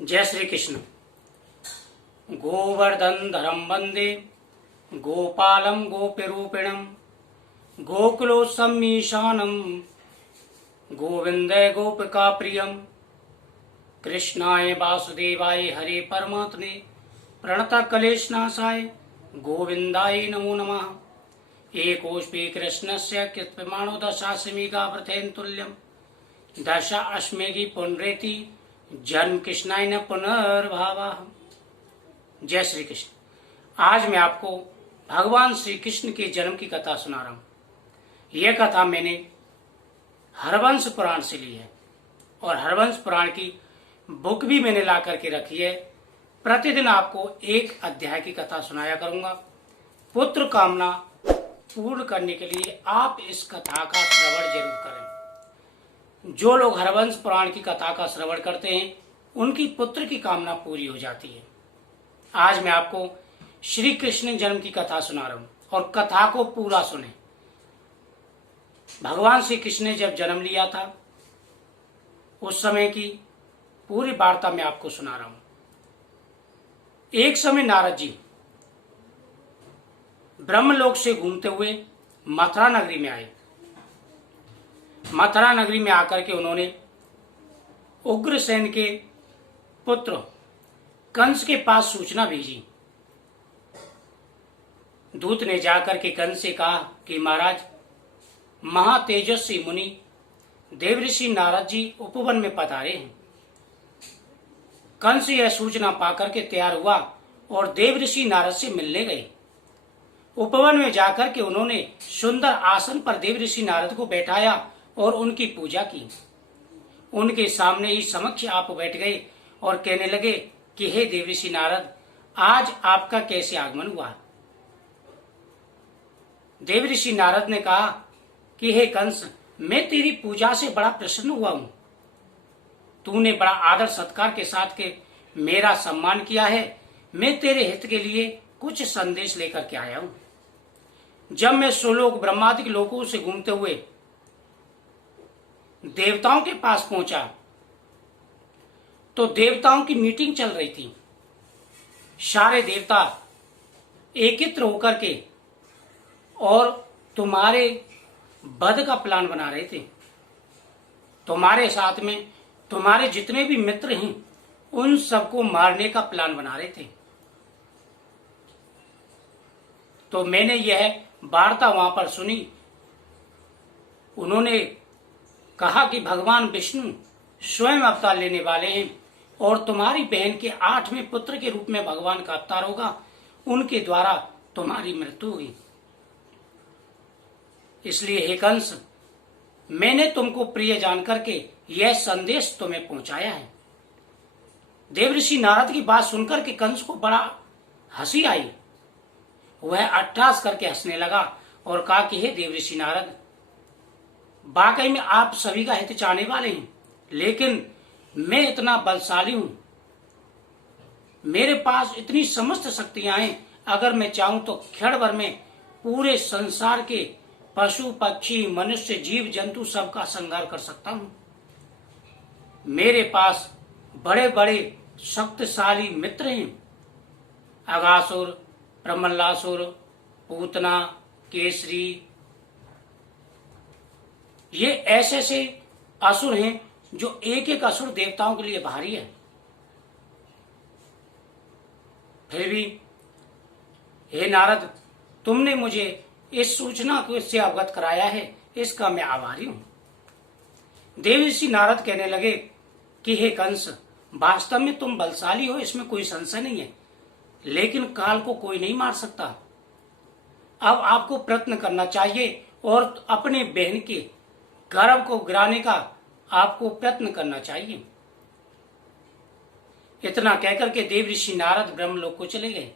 जय श्री कृष्ण। गोवर्धन धरम वंदे गोपालम गोपीरूपिणम गोकुलोत्समीशानम गोविंदे गोपिका प्रियम कृष्णाय वासुदेवाय हरे परमात्मे प्रणत क्लेशनाशाय गोविंदाय नमो नमः। एकोष्पी कृष्णस्य कृतमाणो दशाश्मेगा व्रतेन तुल्यम दशा अश्मेगी पुनरेति जन्म कृष्णाय न पुनर्भावा। जय श्री कृष्ण। आज मैं आपको भगवान श्री कृष्ण के जन्म की कथा सुना रहा हूं। यह कथा मैंने हरवंश पुराण से ली है और हरवंश पुराण की बुक भी मैंने ला करके रखी है। प्रतिदिन आपको एक अध्याय की कथा सुनाया करूंगा। पुत्र कामना पूर्ण करने के लिए आप इस कथा का श्रवण जरूर करें। जो लोग हरवंश पुराण की कथा का श्रवण करते हैं उनकी पुत्र की कामना पूरी हो जाती है। आज मैं आपको श्री कृष्ण जन्म की कथा सुना रहा हूं और कथा को पूरा सुने। भगवान श्री कृष्ण ने जब जन्म लिया था उस समय की पूरी वार्ता मैं आपको सुना रहा हूं। एक समय नारद जी ब्रह्मलोक से घूमते हुए मथुरा नगरी में आए। मथुरा नगरी में आकर के उन्होंने उग्रसेन के पुत्र कंस के पास सूचना भेजी। दूत ने जाकर के कंस से कहा कि महाराज, महातेजस्वी मुनि देवऋषि नारद जी उपवन में पधारे हैं। कंस यह सूचना पाकर के तैयार हुआ और देवऋषि नारद से मिलने गए। उपवन में जाकर के उन्होंने सुंदर आसन पर देवऋषि नारद को बैठाया और उनकी पूजा की। उनके सामने ही समक्ष आप बैठ गए और कहने लगे कि हे देवऋषि नारद, आज आपका कैसे आगमन हुआ। देवऋषि नारद ने कहा कि हे कंस, मैं तेरी पूजा से बड़ा प्रसन्न हुआ हूं। तूने बड़ा आदर सत्कार के साथ के मेरा सम्मान किया है। मैं तेरे हित के लिए कुछ संदेश लेकर के आया हूं। जब मैं सुलोक ब्रह्मादिक लोकों से घूमते हुए देवताओं के पास पहुंचा तो देवताओं की मीटिंग चल रही थी। सारे देवता एकत्र होकर के और तुम्हारे वध का प्लान बना रहे थे। तुम्हारे साथ में तुम्हारे जितने भी मित्र हैं उन सबको मारने का प्लान बना रहे थे। तो मैंने यह वार्ता वहां पर सुनी। उन्होंने कहा कि भगवान विष्णु स्वयं अवतार लेने वाले हैं और तुम्हारी बहन के 8वें पुत्र के रूप में भगवान का अवतार होगा। उनके द्वारा तुम्हारी मृत्यु हुई। इसलिए हे कंस, मैंने तुमको प्रिय जानकर के यह संदेश तुम्हें पहुंचाया है। देवऋषि नारद की बात सुनकर के कंस को बड़ा हंसी आई। वह अट्टहास करके हंसने लगा और कहा कि हे देवऋषि नारद, वाकई में आप सभी का हित चाहने वाले हैं, लेकिन मैं इतना बलशाली हूं, मेरे पास इतनी समस्त शक्तियां हैं। अगर मैं चाहूं तो क्षण भर में पूरे संसार के पशु पक्षी मनुष्य जीव जंतु सबका संहार कर सकता हूं। मेरे पास बड़े बड़े शक्तिशाली मित्र हैं। अगासुर, प्रमल्लासुर, पूतना, केसरी, ये ऐसे ऐसे असुर हैं जो एक एक असुर देवताओं के लिए भारी है। फिर भी हे नारद, तुमने मुझे इस सूचना को इससे अवगत कराया है, इसका मैं आभारी हूं। देवऋषि नारद कहने लगे कि हे कंस, वास्तव में तुम बलशाली हो, इसमें कोई संशय नहीं है, लेकिन काल को कोई नहीं मार सकता। अब आपको प्रयत्न करना चाहिए और अपने बहन के गर्भ को गिराने का आपको प्रयत्न करना चाहिए। इतना कहकर के देवऋषि नारद ब्रह्मलोक को चले गए।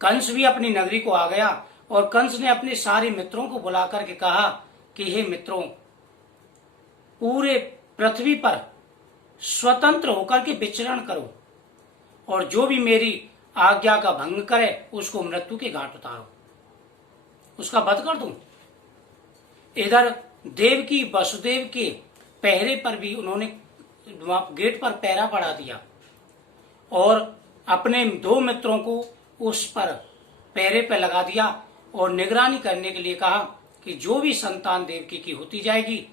कंस भी अपनी नगरी को आ गया और कंस ने अपने सारे मित्रों को बुलाकर के कहा कि हे मित्रों, पूरे पृथ्वी पर स्वतंत्र होकर के विचरण करो और जो भी मेरी आज्ञा का भंग करे उसको मृत्यु के घाट उतारो, उसका वध कर दूं। इधर देवकी वसुदेव के पहरे पर भी उन्होंने गेट पर पहरा बढ़ा दिया और अपने 2 मित्रों को उस पर पहरे पर लगा दिया और निगरानी करने के लिए कहा कि जो भी संतान देवकी की होती जाएगी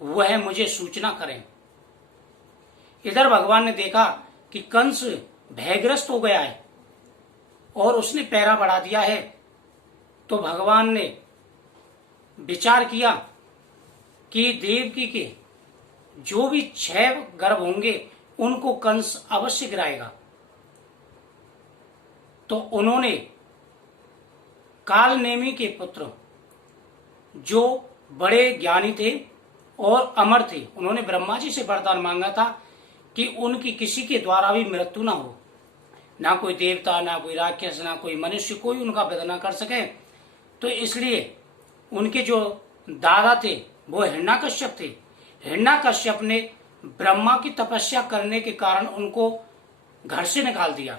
वह मुझे सूचना करें। इधर भगवान ने देखा कि कंस भयग्रस्त हो गया है और उसने पहरा बढ़ा दिया है, तो भगवान ने विचार किया कि देवकी के जो भी 6 गर्भ होंगे उनको कंस अवश्य गिराएगा। तो उन्होंने कालनेमी के पुत्र जो बड़े ज्ञानी थे और अमर थे, उन्होंने ब्रह्मा जी से वरदान मांगा था कि उनकी किसी के द्वारा भी मृत्यु ना हो, ना कोई देवता, ना कोई राक्षस, ना कोई मनुष्य, कोई उनका वध ना कर सके। तो इसलिए उनके जो दादा थे वो हिरण्यकश्यप थे। हिरण्यकश्यप ने ब्रह्मा की तपस्या करने के कारण उनको घर से निकाल दिया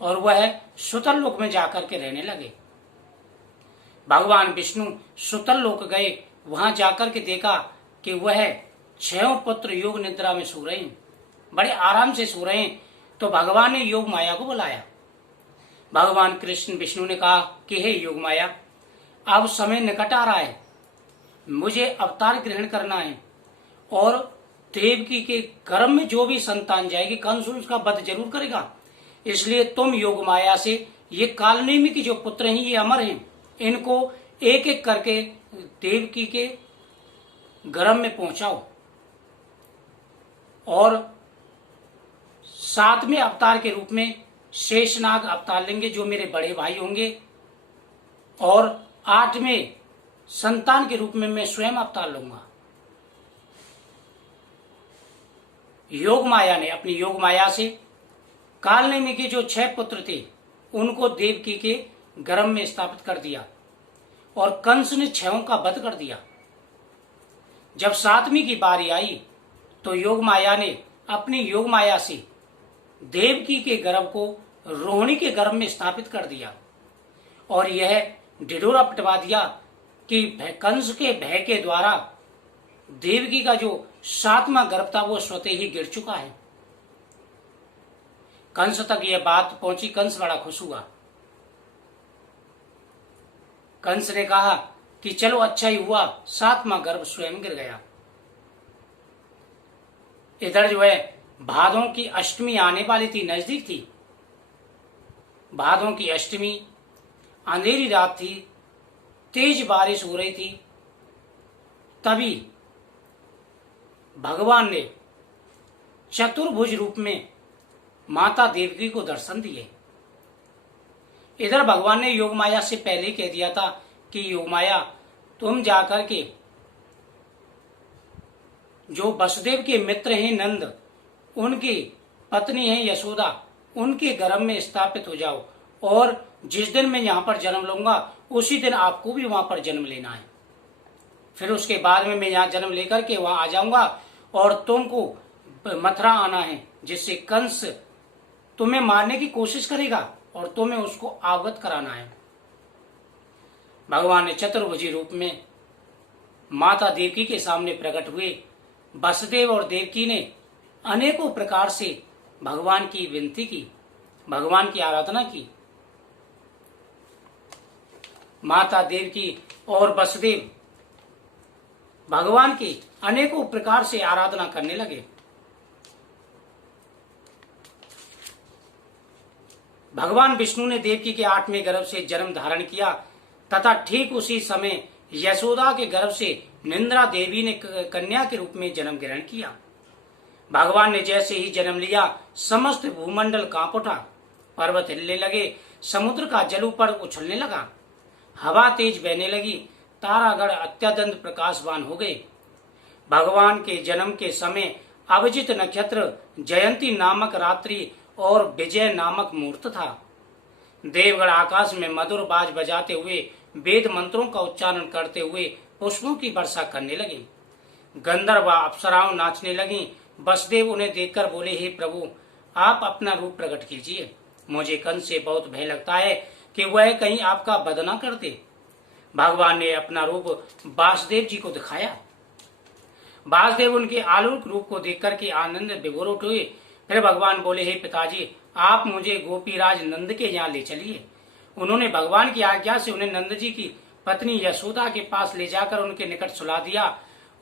और वह सुतल लोक में जाकर के रहने लगे। भगवान विष्णु सुतल लोक गए, वहां जाकर के देखा कि वह 6 पुत्र योग निद्रा में सो रहे हैं, बड़े आराम से सो रहे हैं। तो भगवान ने योग माया को बुलाया। भगवान कृष्ण विष्णु ने कहा कि हे योग माया, अब समय निकट आ रहा है, मुझे अवतार ग्रहण करना है और देवकी के गर्भ में जो भी संतान जाएगी कंस उसका वध जरूर करेगा। इसलिए तुम योग माया से ये कालनेमी के जो पुत्र हैं, ये अमर हैं, इनको एक एक करके देवकी के गर्भ में पहुंचाओ और 7वें अवतार के रूप में शेषनाग अवतार लेंगे जो मेरे बड़े भाई होंगे, और 8वें संतान के रूप में मैं स्वयं अवतार लूंगा। योग माया ने अपनी योग माया से कालनेमी के जो 6 पुत्र थे उनको देवकी के गर्भ में स्थापित कर दिया और कंस ने 6 का वध कर दिया। जब 7वीं की बारी आई तो योग माया ने अपनी योग माया से देवकी के गर्भ को रोहिणी के गर्भ में स्थापित कर दिया और यह ढिढोरा पिटवा दिया कि कंस के भय के द्वारा देवकी का जो 7वां गर्भ था वो स्वतः ही गिर चुका है। कंस तक यह बात पहुंची, कंस बड़ा खुश हुआ। कंस ने कहा कि चलो अच्छा ही हुआ, 7वां गर्भ स्वयं गिर गया। इधर जो है भादों की अष्टमी आने वाली थी, नजदीक थी। भादों की अष्टमी, अंधेरी रात थी, तेज बारिश हो रही थी। तभी भगवान ने चतुर्भुज रूप में माता देवकी को दर्शन दिए। इधर भगवान ने योग माया से पहले कह दिया था कि योग माया तुम जाकर के जो वसुदेव के मित्र हैं नंद, उनकी पत्नी है यशोदा, उनके गर्भ में स्थापित हो जाओ और जिस दिन मैं यहाँ पर जन्म लूंगा उसी दिन आपको भी वहां पर जन्म लेना है। फिर उसके बाद में मैं यहाँ जन्म लेकर के वहां आ जाऊंगा और तुमको मथुरा आना है, जिससे कंस तुम्हें मारने की कोशिश करेगा और तुम्हें उसको अवगत कराना है। भगवान ने चतुर्भुजी रूप में माता देवकी के सामने प्रकट हुए। वसुदेव और देवकी ने अनेकों प्रकार से भगवान की विनती की, भगवान की आराधना की। माता देवकी और वसुदेव भगवान की अनेकों प्रकार से आराधना करने लगे। भगवान विष्णु ने देवकी के 8वें गर्भ से जन्म धारण किया तथा ठीक उसी समय यशोदा के गर्भ से निंद्रा देवी ने कन्या के रूप में जन्म ग्रहण किया। भगवान ने जैसे ही जन्म लिया समस्त भूमंडल कांप उठा, पर्वत हिलने लगे, समुद्र का जल ऊपर उछलने लगा, हवा तेज बहने लगी, तारागण अत्यंत प्रकाशवान हो गए। भगवान के जन्म के समय अभिजित नक्षत्र, जयंती नामक रात्रि और विजय नामक मुहूर्त था। देवगण आकाश में मधुर बाज बजाते हुए वेद मंत्रों का उच्चारण करते हुए पुष्पों की वर्षा करने लगे। गंधर्व अप्सराओं नाचने लगी। वसुदेव उन्हें देखकर बोले, हे प्रभु आप अपना रूप प्रकट कीजिए, मुझे कंस से बहुत भय लगता है कि वह कहीं आपका वध न कर दे। भगवान ने अपना रूप वासुदेव जी को दिखाया। वासुदेव उनके आलोक रूप को देख करके आनंद विभोर उठे। फिर भगवान बोले, हे पिताजी, आप मुझे गोपीराज नंद के यहाँ ले चलिए। उन्होंने भगवान की आज्ञा से उन्हें नंद जी की पत्नी यशोदा के पास ले जाकर उनके निकट सुला दिया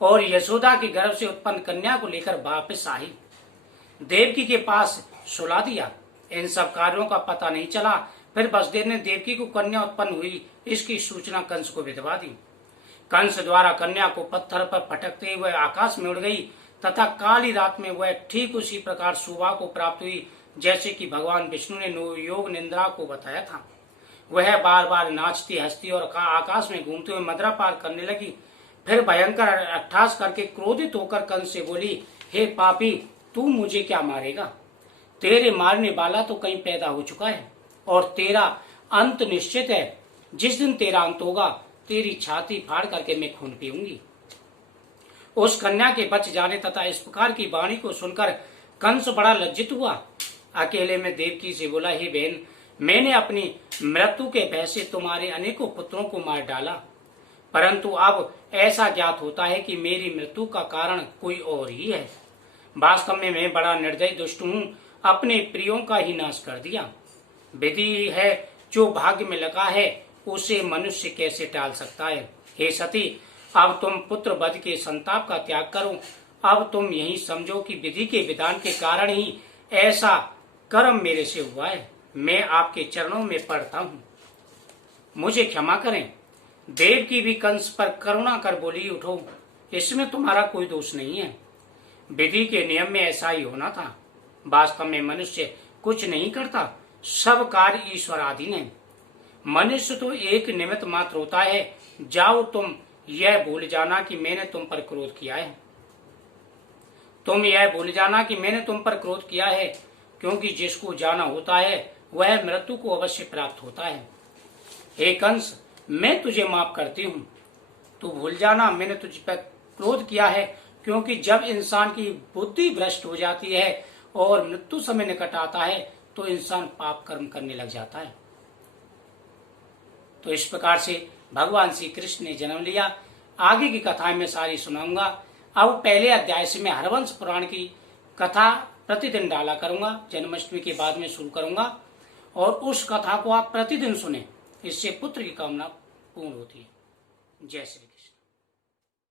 और यशोदा के गर्भ से उत्पन्न कन्या को लेकर वापस आई, देवकी के पास सुला दिया। इन सब कार्यों का पता नहीं चला। फिर वसुदेव ने देवकी को कन्या उत्पन्न हुई इसकी सूचना कंस को भिजवा दी। कंस द्वारा कन्या को पत्थर पर पटकते हुए आकाश में उड़ गई तथा काली रात में वह ठीक उसी प्रकार शोभा को प्राप्त हुई जैसे कि भगवान विष्णु ने योग निंद्रा को बताया था। वह बार बार नाचती हंसती और आकाश में घूमते हुए मदरा पार करने लगी। फिर भयंकर अट्ठास करके क्रोधित होकर कंस से बोली, हे पापी, तू मुझे क्या मारेगा? तेरे मारने वाला तो कहीं पैदा हो चुका है और तेरा अंत निश्चित है। जिस दिन तेरा अंत होगा तेरी छाती फाड़ करके मैं खून पीऊंगी। उस कन्या के बच जाने तथा इस प्रकार की वाणी को सुनकर कंस बड़ा लज्जित हुआ। अकेले में देवकी से बोला, हे बहन, मैंने अपनी मृत्यु के भय से तुम्हारे अनेकों पुत्रों को मार डाला, परंतु अब ऐसा ज्ञात होता है कि मेरी मृत्यु का कारण कोई और ही है। वास्तव में मैं बड़ा निर्दयी दुष्ट हूँ, अपने प्रियों का ही नाश कर दिया। विधि है जो भाग्य में लगा है उसे मनुष्य कैसे टाल सकता है। हे सती, अब तुम पुत्र वध के संताप का त्याग करो। अब तुम यही समझो कि विधि के विधान के कारण ही ऐसा कर्म मेरे से हुआ है। मैं आपके चरणों में पड़ता हूँ, मुझे क्षमा करें। देव की भी कंस पर करुणा कर बोली, उठो, इसमें तुम्हारा कोई दोष नहीं है। विधि के नियम में ऐसा ही होना था। वास्तव में मनुष्य कुछ नहीं करता, सब कार्य ईश्वराधीन है। मनुष्य तो एक निमित्त मात्र होता है। जाओ, तुम यह भूल जाना कि मैंने तुम पर क्रोध किया है। तुम यह भूल जाना कि मैंने तुम पर क्रोध किया है, क्योंकि जिसको जाना होता है वह मृत्यु को अवश्य प्राप्त होता है। हे कंस, मैं तुझे माफ करती हूँ। तू भूल जाना मैंने तुझ पर क्रोध किया है, क्योंकि जब इंसान की बुद्धि भ्रष्ट हो जाती है और मृत्यु समय निकट आता है तो इंसान पाप कर्म करने लग जाता है। तो इस प्रकार से भगवान श्री कृष्ण ने जन्म लिया। आगे की कथाएं मैं सारी सुनाऊंगा। अब पहले अध्याय से मैं हरवंश पुराण की कथा प्रतिदिन डाला करूंगा। जन्माष्टमी के बाद में शुरू करूंगा और उस कथा को आप प्रतिदिन सुने, इससे पुत्र की कामना पूर्ण होती है। जय श्री कृष्ण।